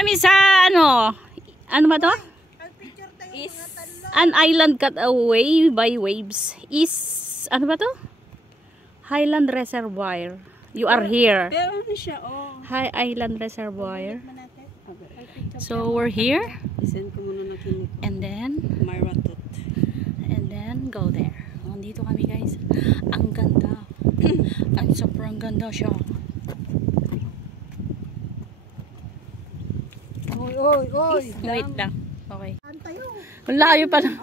kami sa ano ba to? Is An island cut away by waves. Is, ano ba to? Highland Reservoir. You are here. pero ano siya, oh. High Island Reservoir. So we're here. Isend ko muna na kinik. And then go there. Nandito kami guys. Ang ganda. Ang sobrang ganda siya. Oy. Wait lang. Okay. Ang layo pa lang.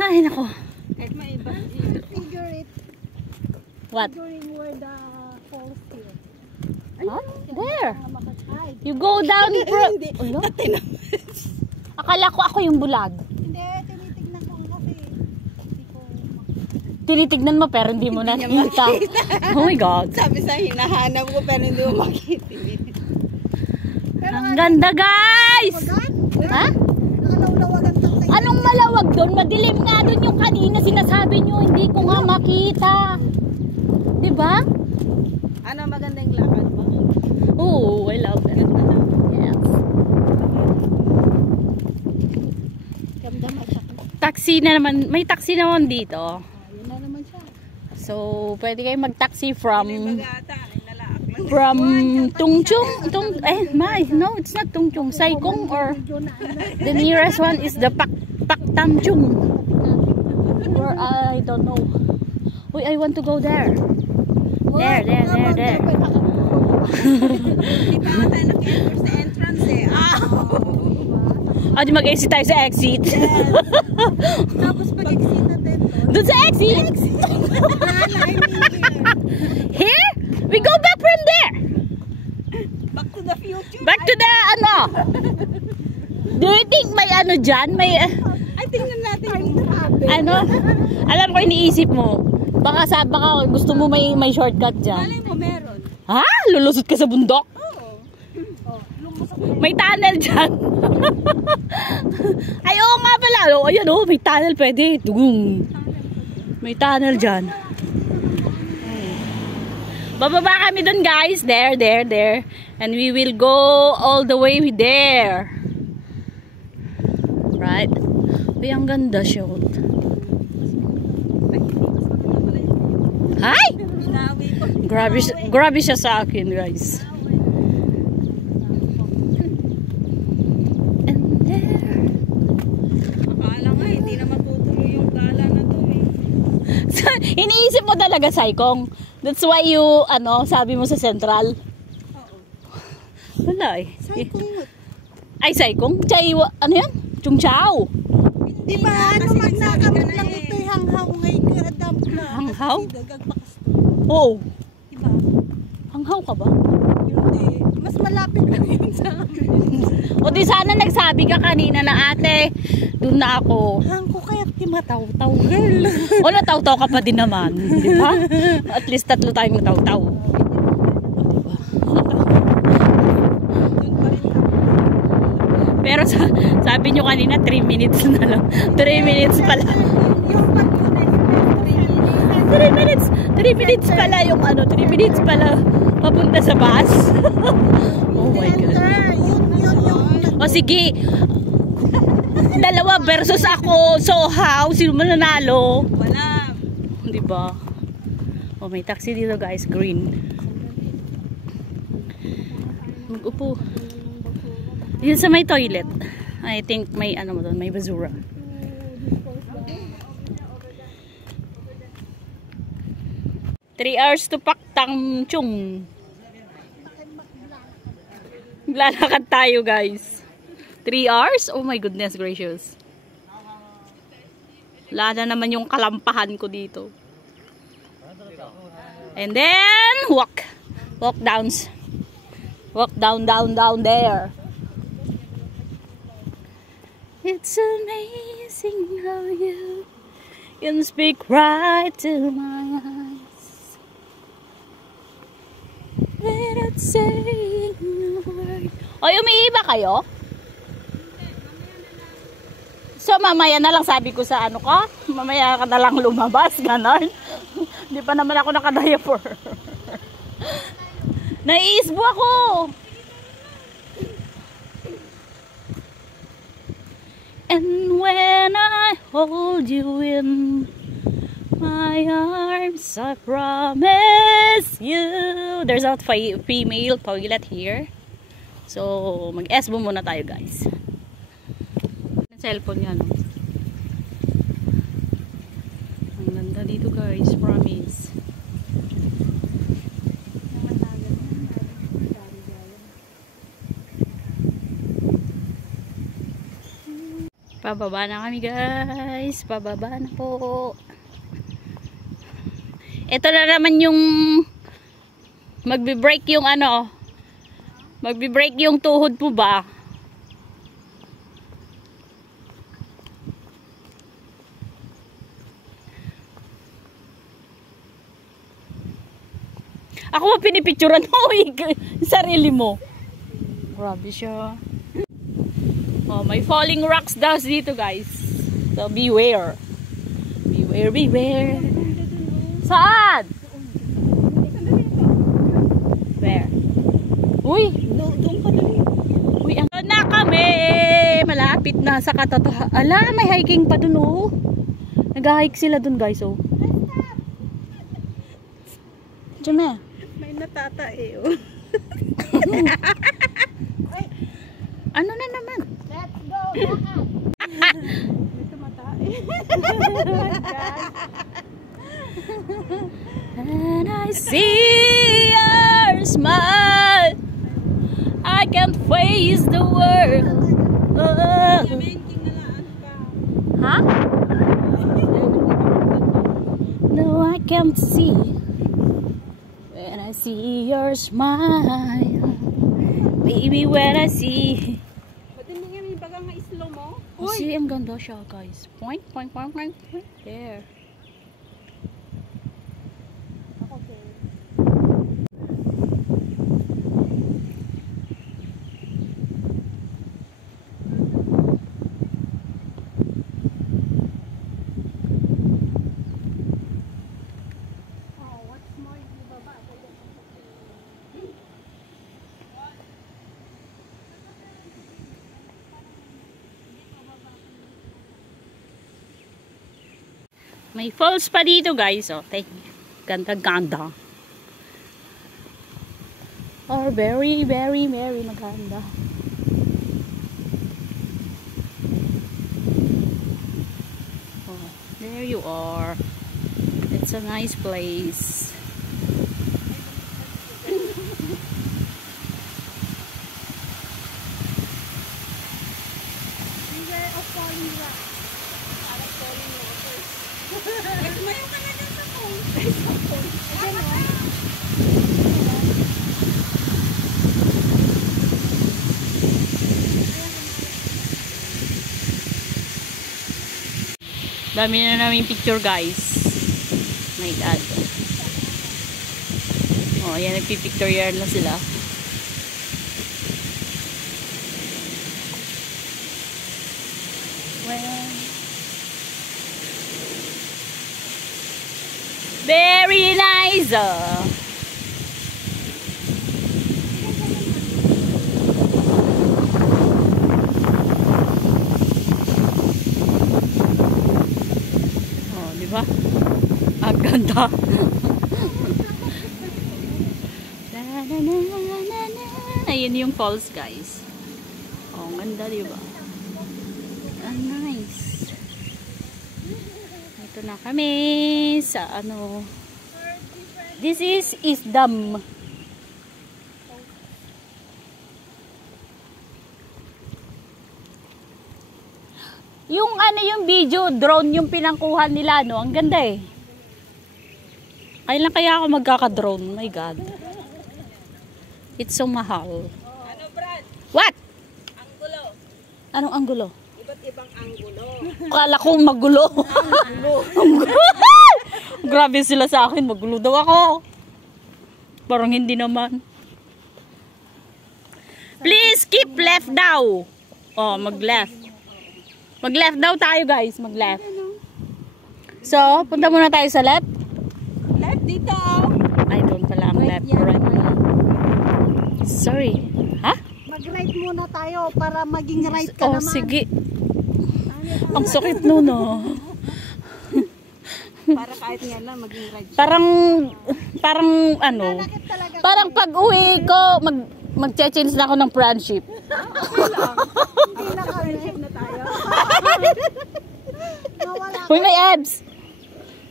Ay, nako. Kahit may iba. Figure it. What? Figuring where the falls here. Huh? There. You go down from... Ulo? Akala ko ako yung bulag. Hindi, tinitignan ko kasi. Hindi ko Tinitignan mo pero hindi mo nakita. Oh my God. Sabi sa hinahanap ko pero hindi mo makita. Ang ganda guys! Ha? nakalawlawagan tayo. Anong malawag doon? Madilim nga doon yung kanina sinasabi nyo. Hindi ko nga makita. Diba? Ano magandang lakad mo? Oo, I love it. Yes. Ganda na siya. Taxi na naman. May taxi naman dito. Yun na naman siya. So, pwede kayo mag-taxi from Nalaak lang. Tungchung. No, it's not Tungchung. Saikong or the nearest one is the Paktamchung. Or I don't know. Uy, I want to go there. There. Kita mo tayo nag-enter sa entrance eh. Di mag-exit tayo sa exit. Tapos pag-exit natin Doon sa exit? Here? We go back from there. Back to the future. Back to the Do you think may dyan? May Ay, tingnan natin yung alam ko iniisip mo. Baka gusto mo may shortcut dyan. malay mo meron. Ha? Lulusot ka sa bundok? Oo. May tunnel dyan. Ay, oo nga pala. Ayan, may tunnel pwede. Dugong. May tunnel dyan. Bababa kami dun guys. There. And we will go all the way there. Right? Ay, ang ganda shot. Hi! Binawi ko. Grabe siya sa akin guys. And there. Akala nga, hindi na matutuloy yung gala na to eh. So, iniisip mo talaga, Saikong. That's why you, sabi mo sa Central. Oo. Wala eh. Saikong. Ay, Saikong? Chay, ano yan? Chung Chao. Di ba, magnakamit lang ito yung hanghaw ngayon ka adam na. Hanghaw? Dagagpakas. Oh. Diba? Hanghaw ka ba? Hindi. Mas malapit lang yun sa amin. O di sana nagsabi ka kanina na ate, doon na ako. Hangko kaya timataw-taw girl. O nataw-taw ka pa din naman. Di ba? At least 3 tayong nataw-taw. Pero sabi nyo kanina 3 minutes na lang. 3 minutes pala. 3 minutes pala yung 3 minutes pala papunta sa bus. Oh my God. Yun. O sige. 2 versus ako. So how? Sino mananalo? Wala. Diba? O may taxi dito guys. Green. Mag-upo. Yun sa may toilet. I think may mo doon, may basura. Three hours to Paktamchung. Lalakad tayo guys. 3 hours? Oh my goodness gracious. Wala na naman yung kalampahan ko dito. And then walk down there. It's amazing how you can speak right to my eyes without saying a word. O, umiiba kayo? So, mamaya na lang sabi ko sa ko. Mamaya ka na lang lumabas, ganon. Hindi pa naman ako naka-diaper. Naiisbo ako. And when I hold you in my arms, I promise you. There's a female toilet here. So, mag-esbo muna tayo, guys. Cellphone niya, no? Ang ganda dito, guys. Promise. Pababa na kami, guys. Pababa na po. Ito na naman yung magbe-break yung ano. Magbe-break yung tuhod mo ba? Ako ba pinipicturan mo? Sarili mo. Grabe siya. Oh, may falling rocks daw dito, guys. So, beware. Beware, beware. Saan? Where? Uy! Doon pa dali. Uy, ano na kami? Malapit na sa katotohanan. Ala, may hiking pa dun, oh. Nag-hike sila dun, guys, oh. Diyan. May natatae, oh. Ano na naman? Let's go, lahat. May tumatae. And I see your smile, I can't face the world. Oh. Huh? No, I can't see. When I see your smile, baby, when I see. Ba't hindi nga may bagang nga-slow mo? See, ang ganda siya, guys. Point, point, point, point, point. There. May falls pa dito, guys. Oh, ganda-ganda. Oh, very, very, very maganda. Oh, there you are. It's a nice place. Beware of falling rocks. Para falling waters. Nagmayo ka na dyan sa phone. Dami na namin picture, guys. My God. Oh, yan, nagpipicture yarn na sila. Well, very nice. Oh, di ba? Ang ganda. Ayan yung falls, guys. Oh, ang ganda, di ba? Ang nice. Ito na kami sa ano. This is Isdam. Yung ano yung video, drone yung pinangkuhan nila, no? Ang ganda eh. Kailan kaya ako magkaka-drone? My God. It's so mahal. Ano, Brad? What? Anggulo. Anong anggulo? Iba't ibang anggulo. Akala ko magulo. Grabe sila sa akin. Magulo daw ako. Parang hindi naman. Please keep left daw. Oh, mag-left. Mag-left daw tayo, guys. Mag-left. So, punta muna tayo sa left. Left dito. Ay, doon pala ang left. Right. Sorry. Ha? Mag-right muna tayo para maging right ka Oh, naman. sige. Ang sakit nun, oh. Para kahit nga lang maging ride. Parang ano, parang pag uwi ko, mag-change na ako ng friendship. Friendship na tayo. Uy, may abs.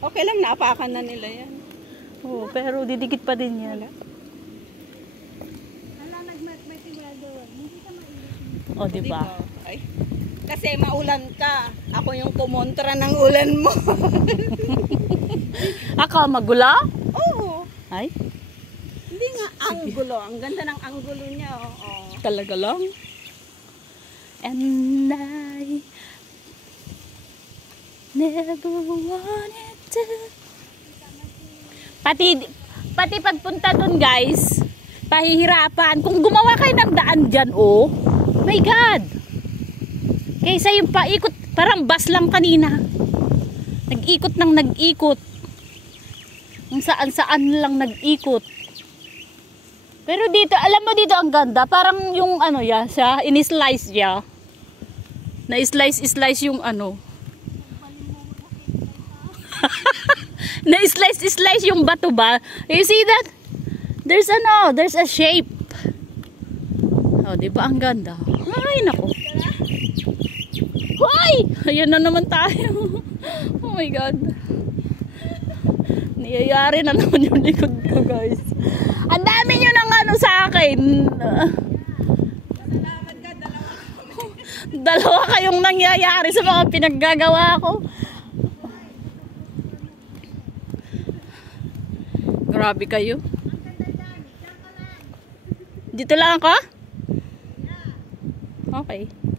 Okay lang, naapakan na nila yan. Oh, pero didikit pa din yan. Oh, di ba? Ay, kasi maulan ka. Ako yung kumontra ng ulan mo. Ako magula? Oo. Ay, Hindi nga anggulo. Ang ganda ng anggulo niya. Oo. talaga lang. And I never wanted to. Pati pagpunta dun, guys, pahihirapan. Kung gumawa kayo ng daan dyan, oh, my God. Kaysa yung paikot, parang bus lang kanina. Nag-ikot ng nag-ikot. Kung saan-saan lang nag-ikot. Pero dito, alam mo dito ang ganda. Parang yung ano ya, siya, in-slice ya. Na-slice yung ano. Na-slice yung bato ba? You see that? There's a shape. Oh, di ba ang ganda? Ay, nako. Hoy! Ayan na naman tayo. Oh my God. Niyayari na naman yung likod ko, guys. Ang dami nyo ng ano sa akin. Dalawa kayong nangyayari sa mga pinaggagawa ko. Grabe kayo. Dito lang ako? Okay.